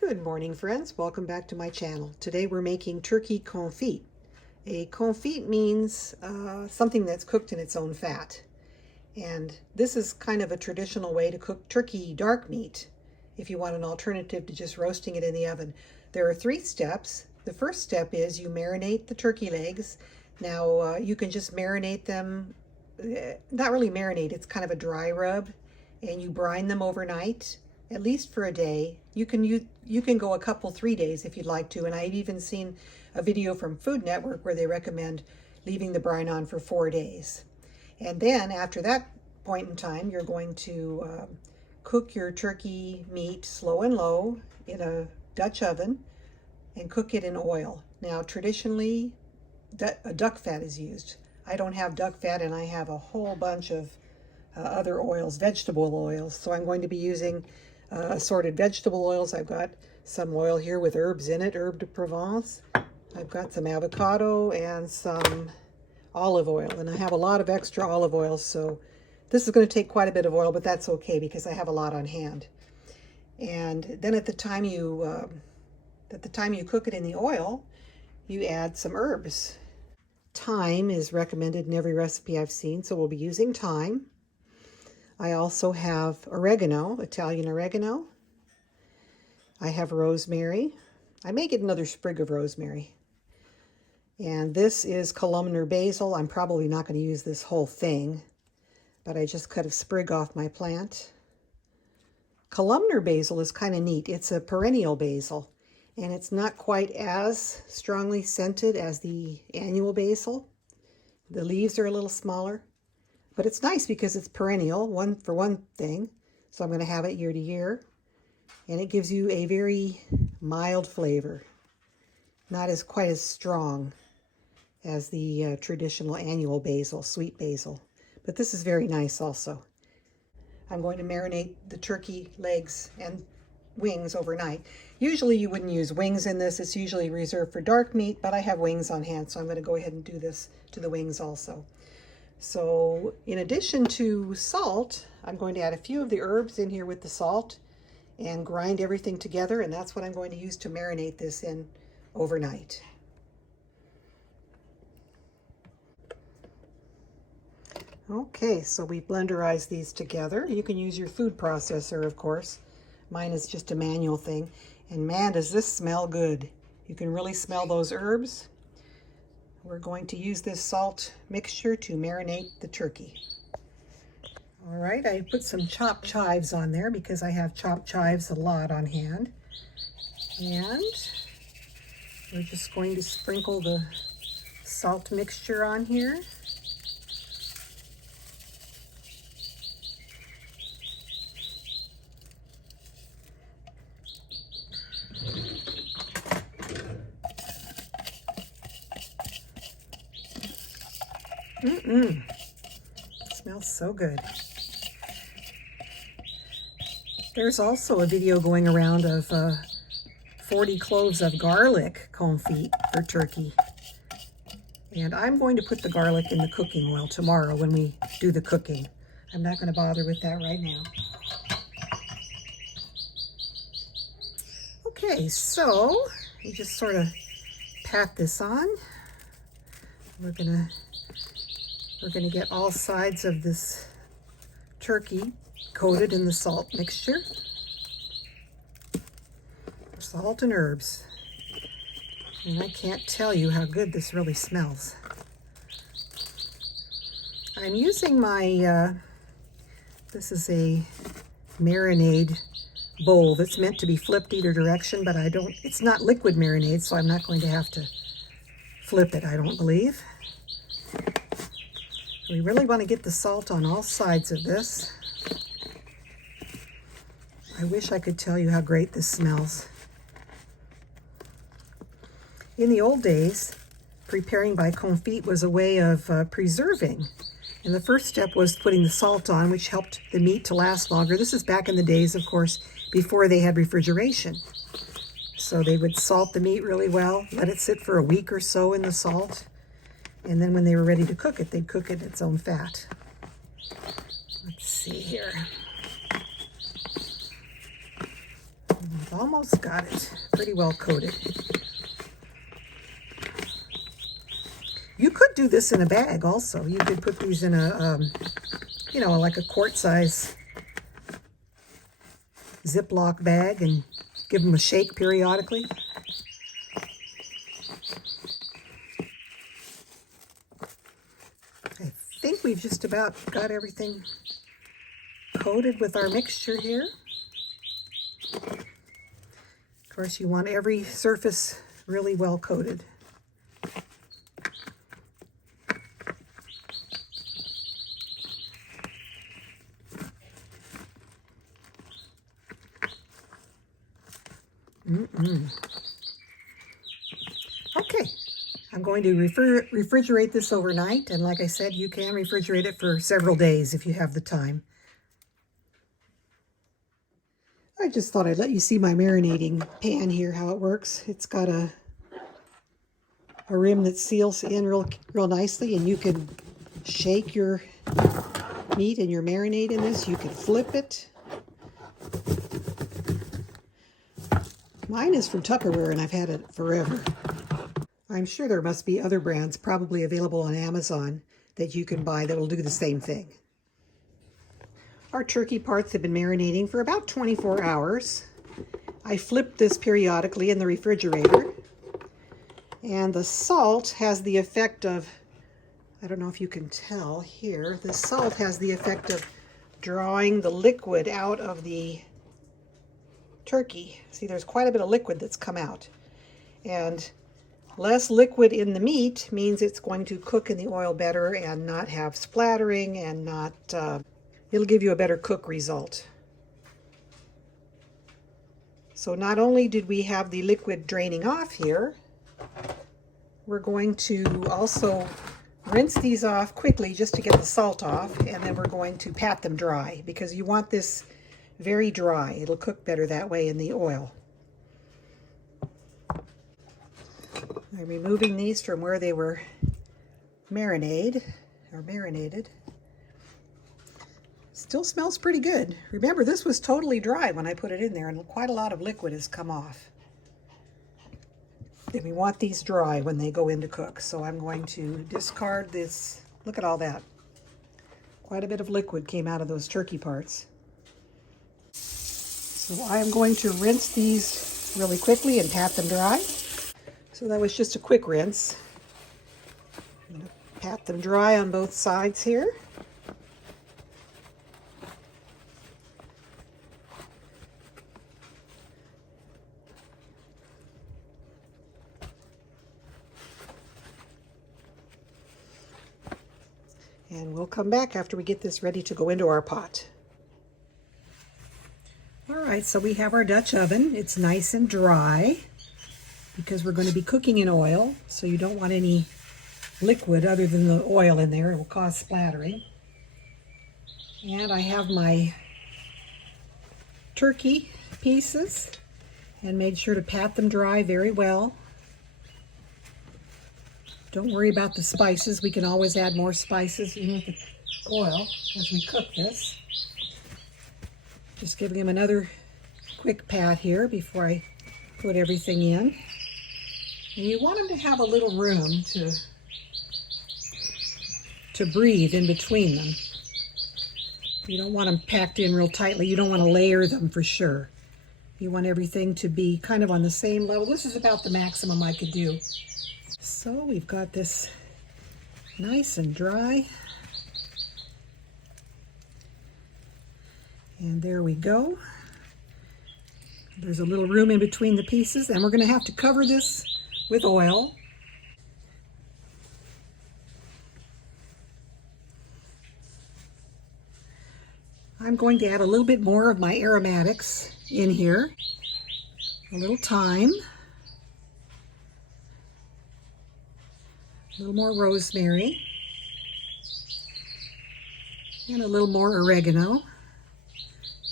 Good morning, friends. Welcome back to my channel. Today we're making turkey confit. A confit means something that's cooked in its own fat. And this is kind of a traditional way to cook turkey dark meat if you want an alternative to just roasting it in the oven. There are 3 steps. The first step is you marinate the turkey legs. Now you can just marinate them, not really marinate, it's kind of a dry rub, and you brine them overnight, at least for a day. You can go a couple, 3 days if you'd like to, and I've even seen a video from Food Network where they recommend leaving the brine on for 4 days. And then after that point in time, you're going to cook your turkey meat slow and low in a Dutch oven and cook it in oil. Now traditionally, duck fat is used. I don't have duck fat, and I have a whole bunch of other oils, vegetable oils. So I'm going to be using assorted vegetable oils. I've got some oil here with herbs in it, herb de Provence. I've got some avocado and some olive oil, and I have a lot of extra olive oil, so this is going to take quite a bit of oil, but that's okay because I have a lot on hand. And then at the time you cook it in the oil, you add some herbs. Thyme is recommended in every recipe I've seen, so we'll be using thyme. I also have oregano, Italian oregano. I have rosemary. I may get another sprig of rosemary. And this is columnar basil. I'm probably not going to use this whole thing, but I just cut a sprig off my plant. Columnar basil is kind of neat. It's a perennial basil, and it's not quite as strongly scented as the annual basil. The leaves are a little smaller. But it's nice because it's perennial, for one thing. So I'm going to have it year to year. And it gives you a very mild flavor. Not quite as strong as the traditional annual basil, sweet basil. But this is very nice also. I'm going to marinate the turkey legs and wings overnight. Usually you wouldn't use wings in this. It's usually reserved for dark meat, but I have wings on hand, so I'm going to go ahead and do this to the wings also. So in addition to salt, I'm going to add a few of the herbs in here with the salt and grind everything together, and that's what I'm going to use to marinate this in overnight. Okay, so we blenderized these together. You can use your food processor, of course. Mine is just a manual thing. And man, does this smell good. You can really smell those herbs. We're going to use this salt mixture to marinate the turkey. All right, I put some chopped chives on there because I have chopped chives a lot on hand. And we're just going to sprinkle the salt mixture on here. It smells so good. There's also a video going around of 40 cloves of garlic confit for turkey. And I'm going to put the garlic in the cooking oil tomorrow when we do the cooking. I'm not going to bother with that right now. Okay, so you just sort of pat this on. We're gonna get all sides of this turkey coated in the salt mixture. Salt and herbs. And I can't tell you how good this really smells. I'm using my, this is a marinade bowl that's meant to be flipped either direction, but it's not liquid marinade, so I'm not going to have to flip it, I don't believe. We really want to get the salt on all sides of this. I wish I could tell you how great this smells. In the old days, preparing by confit was a way of preserving. And the first step was putting the salt on, which helped the meat to last longer. This is back in the days, of course, before they had refrigeration. So they would salt the meat really well, let it sit for a week or so in the salt. And then when they were ready to cook it, they'd cook it in its own fat. Let's see here. almost got it pretty well coated. You could do this in a bag also. You could put these in a, you know, like a quart size Ziploc bag and give them a shake periodically. I think we've just about got everything coated with our mixture here. Of course, you want every surface really well coated. Okay, I'm going to refrigerate this overnight, and like I said, you can refrigerate it for several days if you have the time. I just thought I'd let you see my marinating pan here, how it works. It's got a rim that seals in real nicely, and you can shake your meat and your marinade in this. You can flip it. Mine is from Tupperware, and I've had it forever. I'm sure there must be other brands probably available on Amazon that you can buy that will do the same thing. Our turkey parts have been marinating for about 24 hours. I flip this periodically in the refrigerator. And the salt has the effect of, I don't know if you can tell here, the salt has the effect of drawing the liquid out of the turkey. See, there's quite a bit of liquid that's come out. And less liquid in the meat means it's going to cook in the oil better and not have splattering and not, it'll give you a better cook result. So not only did we have the liquid draining off here, we're going to also rinse these off quickly just to get the salt off, and then we're going to pat them dry because you want this very dry. It'll cook better that way in the oil. I'm removing these from where they were marinated. Still smells pretty good. Remember, this was totally dry when I put it in there, and quite a lot of liquid has come off. And we want these dry when they go in to cook. So I'm going to discard this. Look at all that. Quite a bit of liquid came out of those turkey parts. So I am going to rinse these really quickly and pat them dry. So that was just a quick rinse. I'm going to pat them dry on both sides here. And we'll come back after we get this ready to go into our pot. All right, so we have our Dutch oven. It's nice and dry because we're going to be cooking in oil, so you don't want any liquid other than the oil in there. It will cause splattering. And I have my turkey pieces and made sure to pat them dry very well. Don't worry about the spices. We can always add more spices in with the oil as we cook this. Just giving them another quick pat here before I put everything in. And you want them to have a little room to breathe in between them. You don't want them packed in real tightly. You don't want to layer them for sure. You want everything to be kind of on the same level. This is about the maximum I could do. So we've got this nice and dry. And there we go. There's a little room in between the pieces, and we're going to have to cover this with oil. I'm going to add a little bit more of my aromatics in here. A little thyme. A little more rosemary. And a little more oregano.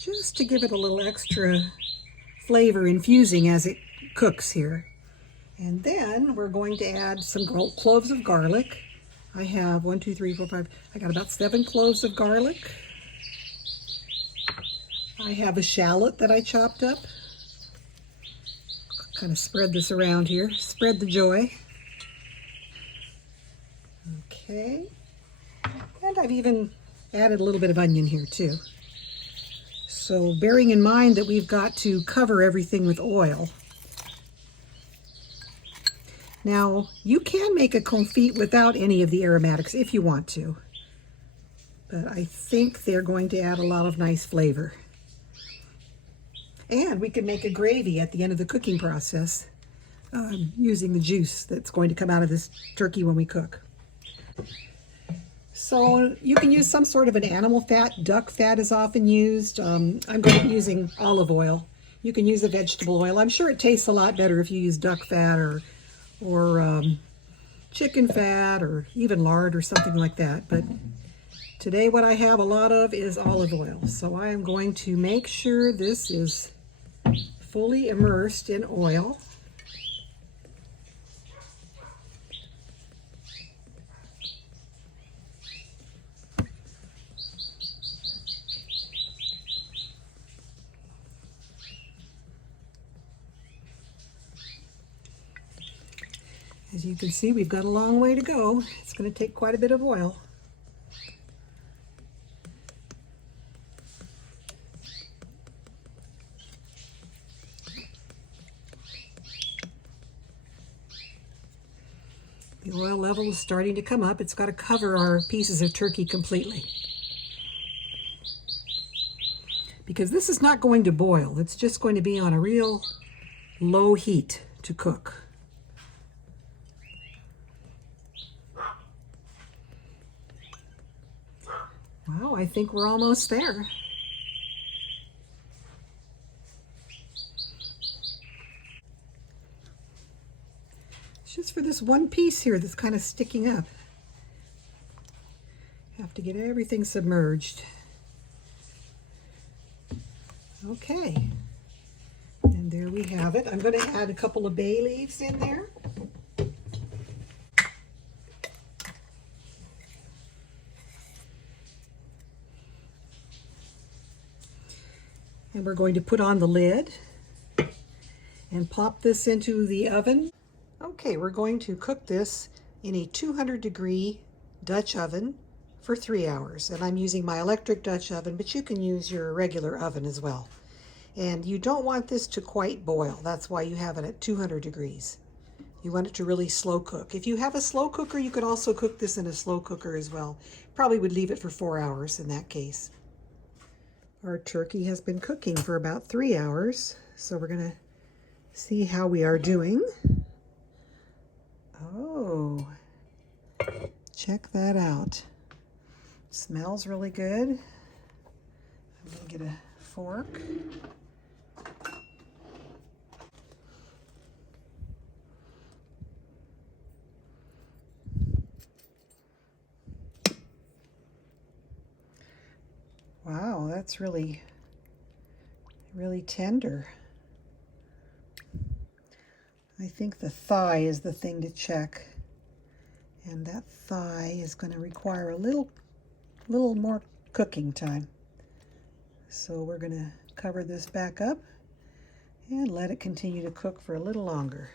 Just to give it a little extra flavor infusing as it cooks here. And then we're going to add some cloves of garlic. I have 1, 2, 3, 4, 5. I got about 7 cloves of garlic. I have a shallot that I chopped up. Kind of spread this around here. Spread the joy. Okay. And I've even added a little bit of onion here too. So bearing in mind that we've got to cover everything with oil. Now, you can make a confit without any of the aromatics if you want to, but I think they're going to add a lot of nice flavor. And we can make a gravy at the end of the cooking process using the juice that's going to come out of this turkey when we cook. So you can use some sort of an animal fat. Duck fat is often used. I'm going to be using olive oil. You can use a vegetable oil. I'm sure it tastes a lot better if you use duck fat or chicken fat or even lard or something like that. But today what I have a lot of is olive oil. So I am going to make sure this is fully immersed in oil. As you can see, we've got a long way to go. It's going to take quite a bit of oil. The oil level is starting to come up. It's got to cover our pieces of turkey completely. Because this is not going to boil. It's just going to be on a real low heat to cook. Well, I think we're almost there. It's just for this one piece here that's kind of sticking up. Have to get everything submerged. Okay. And there we have it. I'm going to add a couple of bay leaves in there. And we're going to put on the lid and pop this into the oven. Okay, we're going to cook this in a 200-degree Dutch oven for 3 hours. And I'm using my electric Dutch oven, but you can use your regular oven as well. And you don't want this to quite boil. That's why you have it at 200 degrees. You want it to really slow cook. If you have a slow cooker, you could also cook this in a slow cooker as well. Probably would leave it for 4 hours in that case. Our turkey has been cooking for about 3 hours, so we're going to see how we are doing. Oh, check that out. Smells really good. I'm going to get a fork. Wow, that's really tender. I think the thigh is the thing to check. And that thigh is going to require a little more cooking time. So we're going to cover this back up and let it continue to cook for a little longer.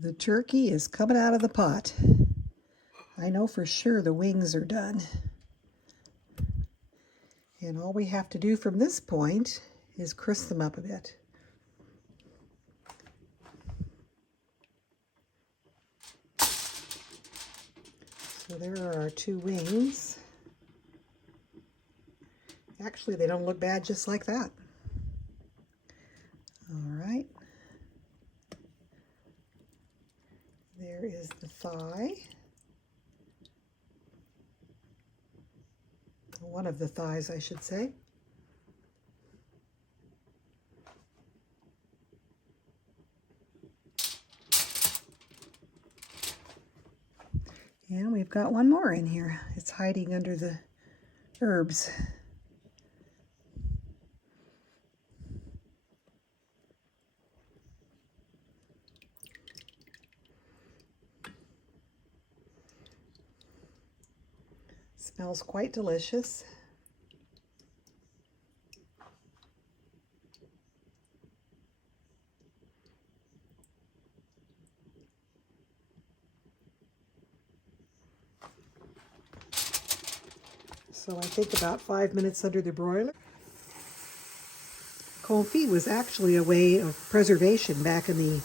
The turkey is coming out of the pot. I know for sure the wings are done. And all we have to do from this point is crisp them up a bit. So there are our 2 wings. Actually, they don't look bad just like that. All right. There is the thigh. One of the thighs, I should say. And we've got one more in here. It's hiding under the herbs. Smells quite delicious. So I think about 5 minutes under the broiler. Confit was actually a way of preservation back in the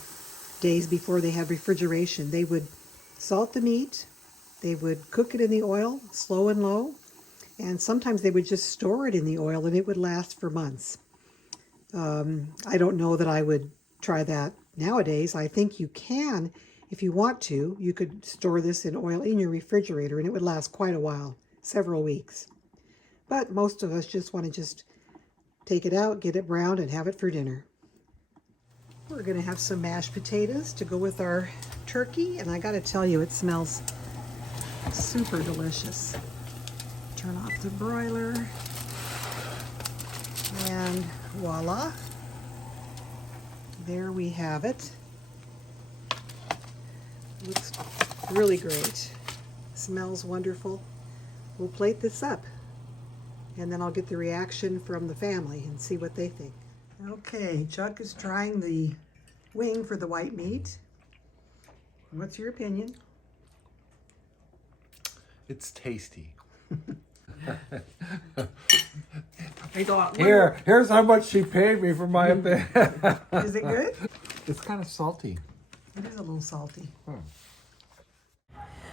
days before they had refrigeration. They would salt the meat, they would cook it in the oil, slow and low, and sometimes they would just store it in the oil and it would last for months. I don't know that I would try that nowadays. I think you can, if you want to, you could store this in oil in your refrigerator and it would last quite a while, several weeks. But most of us just want to take it out, get it browned, and have it for dinner. We're going to have some mashed potatoes to go with our turkey, and I got to tell you, it smells super delicious. Turn off the broiler, and voila, there we have it. Looks really great. Smells wonderful. We'll plate this up, and then I'll get the reaction from the family and see what they think. Okay, Chuck is trying the wing for the white meat. What's your opinion? It's tasty. Here's how much she paid me for my opinion. Is it good? It's kind of salty. It is a little salty. Hmm.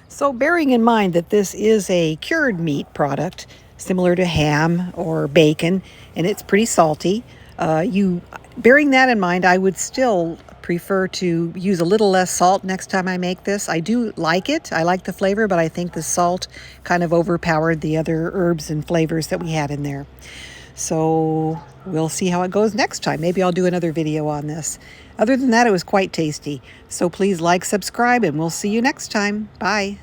So bearing in mind that this is a cured meat product, similar to ham or bacon, and it's pretty salty, bearing that in mind, I would still prefer to use a little less salt next time I make this. I do like it. I like the flavor, but I think the salt kind of overpowered the other herbs and flavors that we had in there. So we'll see how it goes next time. Maybe I'll do another video on this. Other than that, it was quite tasty. So please like, subscribe, and we'll see you next time. Bye.